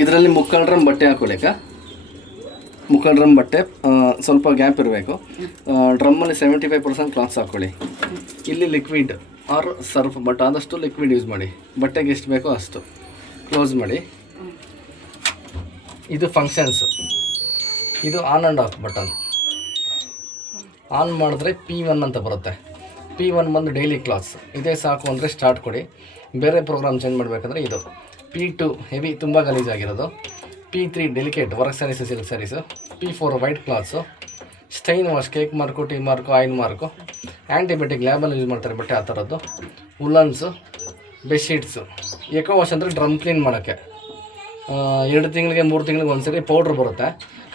ಇದರಲ್ಲಿ ಮುಕ್ಕಾಲು ಡ್ರಮ್ ಬಟ್ಟೆ ಹಾಕೊಳ್ಳಿಕ. ಮುಕ್ಕಾಲು ಡ್ರಮ್ ಬಟ್ಟೆ ಸ್ವಲ್ಪ ಗ್ಯಾಪ್ ಇರಬೇಕು. ಡ್ರಮ್ಮಲ್ಲಿ 75% ಕ್ಲಾತ್ಸ್ ಹಾಕ್ಕೊಳ್ಳಿ. ಇಲ್ಲಿ ಲಿಕ್ವಿಡ್ ಆರ್ ಸರ್ಫ್, ಬಟ್ ಆದಷ್ಟು ಲಿಕ್ವಿಡ್ ಯೂಸ್ ಮಾಡಿ. ಬಟ್ಟೆಗೆ ಎಷ್ಟು ಬೇಕೋ ಅಷ್ಟು ಕ್ಲೋಸ್ ಮಾಡಿ. ಇದು ಫಂಕ್ಷನ್ಸ್, ಇದು on and of button. On ಮಾಡಿದ್ರೆ P1 ಅಂತ ಬರುತ್ತೆ. P1 ಬಂದು ಡೈಲಿ ಕ್ಲಾತ್ಸ್. ಇದೇ ಸಾಕು ಅಂದರೆ ಸ್ಟಾರ್ಟ್ ಕೊಡಿ. ಬೇರೆ ಪ್ರೋಗ್ರಾಮ್ ಚೇಂಜ್ ಮಾಡಬೇಕಂದ್ರೆ ಇದು. P2 ಹೆವಿ, ತುಂಬ ಗಲೀಜಾಗಿರೋದು. P3 delicate work saris, silk saris. P4 white clothes. Stain wash, cake mark, tea mark, oil mark. Antibiotic ಲ್ಯಾಬಲ್ಲಿ ಯೂಸ್ ಮಾಡ್ತಾರೆ ಬಟ್ಟೆ, ಆ ಥರದ್ದು. Woollens, bedsheets. ಎಕೋ ವಾಶ್ ಅಂದರೆ ಡ್ರಮ್ ಕ್ಲೀನ್ ಮಾಡೋಕ್ಕೆ. 2 ತಿಂಗಳಿಗೆ 3 ತಿಂಗಳಿಗೆ ಒಂದ್ಸರಿ ಪೌಡ್ರ್ ಬರುತ್ತೆ,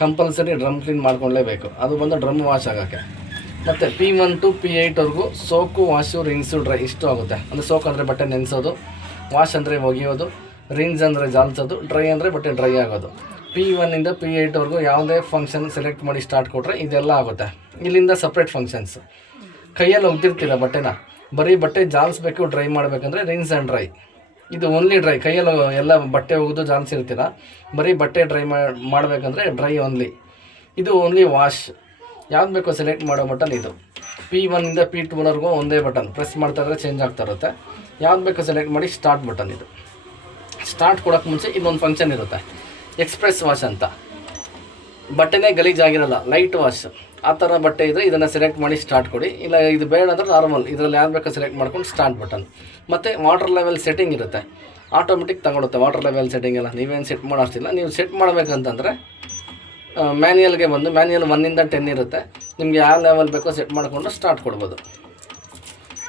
ಕಂಪಲ್ಸರಿ ಡ್ರಮ್ ಕ್ಲೀನ್ ಮಾಡ್ಕೊಳ್ಳೇಬೇಕು. ಅದು ಬಂದು ಡ್ರಮ್ ವಾಶ್ ಆಗೋಕ್ಕೆ. ಮತ್ತು P1 to P8ವರೆಗೂ ಸೋಕು, ವಾಶು, ರಿನ್ಸು, ಡ್ರೈ ಇಷ್ಟು ಆಗುತ್ತೆ. ಅಂದರೆ ಸೋಕ್ ಅಂದರೆ ಬಟ್ಟೆ ನೆನೆಸೋದು, ವಾಶ್ ಅಂದರೆ ಒಗೆಯೋದು, ರಿನ್ಸ್ ಅಂದರೆ ಜಾಲಿಸೋದು, ಡ್ರೈ ಅಂದರೆ ಬಟ್ಟೆ ಡ್ರೈ ಆಗೋದು. P1 ಇಂದ P8ವರೆಗೂ ಯಾವುದೇ ಫಂಕ್ಷನ್ ಸೆಲೆಕ್ಟ್ ಮಾಡಿ ಸ್ಟಾರ್ಟ್ ಕೊಟ್ಟರೆ ಇದೆಲ್ಲ ಆಗುತ್ತೆ. ಇಲ್ಲಿಂದ ಸಪ್ರೇಟ್ ಫಂಕ್ಷನ್ಸ್. ಕೈಯಲ್ಲಿ ಒಗ್ದಿರ್ತೀರ ಬಟ್ಟೆನ, ಬರೀ ಬಟ್ಟೆ ಜಾಲಿಸ್ಬೇಕು, ಡ್ರೈ ಮಾಡಬೇಕಂದ್ರೆ ರಿನ್ಸ್ ಆ್ಯಂಡ್ ಡ್ರೈ. ಇದು ಓನ್ಲಿ ಡ್ರೈ. ಕೈಯಲ್ಲಿ ಎಲ್ಲ ಬಟ್ಟೆ ಒಗೆದು ಜಾಲಿಸಿರ್ತೀರ, ಬರೀ ಬಟ್ಟೆ ಡ್ರೈ ಮಾಡಬೇಕಂದ್ರೆ ಡ್ರೈ ಓನ್ಲಿ. ಇದು ಓನ್ಲಿ ವಾಶ್. ಯಾವ್ದು ಬೇಕೋ ಸೆಲೆಕ್ಟ್ ಮಾಡೋ ಬಟನ್ ಇದು. P1 ಇಂದ P2ವರೆಗೂ ಒಂದೇ ಬಟನ್ ಪ್ರೆಸ್ ಮಾಡ್ತಾ ಇದ್ರೆ ಚೇಂಜ್ ಆಗ್ತಾ ಇರುತ್ತೆ. ಯಾವ್ದು ಬೇಕೋ ಸೆಲೆಕ್ಟ್ ಮಾಡಿ ಸ್ಟಾರ್ಟ್ ಬಟನ್ ಇದು. ಸ್ಟಾರ್ಟ್ ಕೊಡೋಕ್ಕೆ ಮುಂಚೆ ಇನ್ನೊಂದು ಫಂಕ್ಷನ್ ಇರುತ್ತೆ, ಎಕ್ಸ್ಪ್ರೆಸ್ ವಾಶ್ ಅಂತ. ಬಟ್ಟೆನೇ ಗಲೀಜಾಗಿರಲ್ಲ, ಲೈಟ್ ವಾಶ್. ಆ ಥರ ಬಟ್ಟೆ ಇದ್ದರೆ ಇದನ್ನು ಸೆಲೆಕ್ಟ್ ಮಾಡಿ ಸ್ಟಾರ್ಟ್ ಕೊಡಿ. ಇಲ್ಲ ಇದು ಬೇಡ ಅಂದರೆ ನಾರ್ಮಲ್, ಇದರಲ್ಲಿ ಯಾವ್ದು ಬೇಕೋ ಸೆಲೆಕ್ಟ್ ಮಾಡ್ಕೊಂಡು ಸ್ಟಾರ್ಟ್ ಬಟನ್. ಮತ್ತು ವಾಟರ್ ಲೆವೆಲ್ ಸೆಟ್ಟಿಂಗ್ ಇರುತ್ತೆ, ಆಟೋಮೆಟಿಕ್ ತಗೊಳುತ್ತೆ. ವಾಟರ್ ಲೆವೆಲ್ ಸೆಟ್ಟಿಂಗ್ ಎಲ್ಲ ನೀವೇನು ಸೆಟ್ ಮಾಡೋಷ್ಟಿಲ್ಲ. ನೀವು ಸೆಟ್ ಮಾಡಬೇಕಂತಂದರೆ ಮ್ಯಾನ್ಯಲ್ಗೆ ಬಂದು, ಮ್ಯಾನ್ಯಲ್ 1 ಇಂದ 10 ಇರುತ್ತೆ. ನಿಮಗೆ ಯಾವ ಲೆವೆಲ್ ಬೇಕೋ ಸೆಟ್ ಮಾಡಿಕೊಂಡು ಸ್ಟಾರ್ಟ್ ಕೊಡ್ಬೋದು.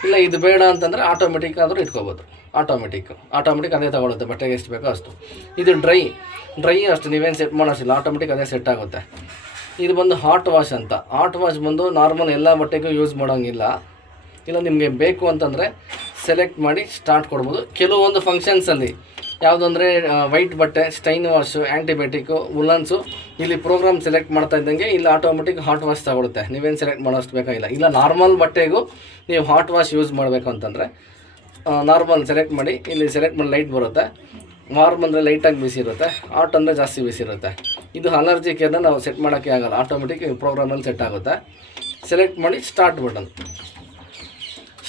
ಇಲ್ಲ ಇದು ಬೇಡ ಅಂತಂದರೆ ಆಟೋಮೆಟಿಕ್ ಆದರೂ ಇಟ್ಕೋಬೋದು. ಆಟೋಮೆಟಿಕ್ ಅದೇ ತಗೊಳುತ್ತೆ, ಬಟ್ಟೆಗೆ ಎಷ್ಟು ಬೇಕೋ ಅಷ್ಟು. ಇದು ಡ್ರೈ ಅಷ್ಟು ನೀವೇನು ಸೆಟ್ ಮಾಡೋಷ್ಟಿಲ್ಲ, ಆಟೋಮೆಟಿಕ್ ಅದೇ ಸೆಟ್ ಆಗುತ್ತೆ. ಇದು ಬಂದು ಹಾಟ್ ವಾಶ್ ಅಂತ. ಹಾಟ್ ವಾಶ್ ಬಂದು ನಾರ್ಮಲ್ ಎಲ್ಲ ಬಟ್ಟೆಗೂ ಯೂಸ್ ಮಾಡೋಂಗಿಲ್ಲ. ಇಲ್ಲ ನಿಮಗೆ ಬೇಕು ಅಂತಂದರೆ ಸೆಲೆಕ್ಟ್ ಮಾಡಿ ಸ್ಟಾರ್ಟ್ ಕೊಡ್ಬೋದು. ಕೆಲವೊಂದು ಫಂಕ್ಷನ್ಸಲ್ಲಿ ಯಾವುದಂದರೆ ವೈಟ್ ಬಟ್ಟೆ, ಸ್ಟೈನ್ ವಾಶು, ಆ್ಯಂಟಿಬಯೋಟಿಕ್ಕು, ವುಲನ್ಸು, ಇಲ್ಲಿ ಪ್ರೋಗ್ರಾಮ್ ಸೆಲೆಕ್ಟ್ ಮಾಡ್ತಾ ಇದ್ದಂಗೆ ಇಲ್ಲಿ ಆಟೋಮೆಟಿಕ್ ಹಾಟ್ ವಾಶ್ ತಗೊಳುತ್ತೆ. ನೀವೇನು ಸೆಲೆಕ್ಟ್ ಮಾಡೋಷ್ಟು ಬೇಕಾಗಿಲ್ಲ. ಇಲ್ಲ ನಾರ್ಮಲ್ ಬಟ್ಟೆಗೂ ನೀವು ಹಾಟ್ ವಾಶ್ ಯೂಸ್ ಮಾಡಬೇಕು ಅಂತಂದರೆ ನಾರ್ಮಲ್ ಸೆಲೆಕ್ಟ್ ಮಾಡಿ. ಇಲ್ಲಿ ಸೆಲೆಕ್ಟ್ ಮಾಡಿ ಲೈಟ್ ಬರುತ್ತೆ. ವಾರ್ಮ್ ಅಂದರೆ ಲೈಟಾಗಿ ಬಿಸಿ ಇರುತ್ತೆ, ಹಾಟ್ ಅಂದರೆ ಜಾಸ್ತಿ ಬಿಸಿ ಇರುತ್ತೆ. ಇದು ಅಲರ್ಜಿ ಕೇರ್ನ ನಾವು ಸೆಟ್ ಮಾಡೋಕ್ಕೆ ಆಗೋಲ್ಲ, ಆಟೋಮೆಟಿಕ್ ಪ್ರೋಗ್ರಾಮಲ್ಲಿ ಸೆಟ್ ಆಗುತ್ತೆ. ಸೆಲೆಕ್ಟ್ ಮಾಡಿ ಸ್ಟಾರ್ಟ್ ಬಟನ್.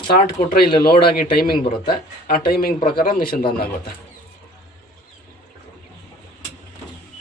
ಸ್ಟಾರ್ಟ್ ಕೊಟ್ಟರೆ ಇಲ್ಲಿ ಲೋಡ್ ಆಗಿ ಟೈಮಿಂಗ್ ಬರುತ್ತೆ. ಆ ಟೈಮಿಂಗ್ ಪ್ರಕಾರ ಮಿಷನ್ ರನ್ ಆಗುತ್ತೆ.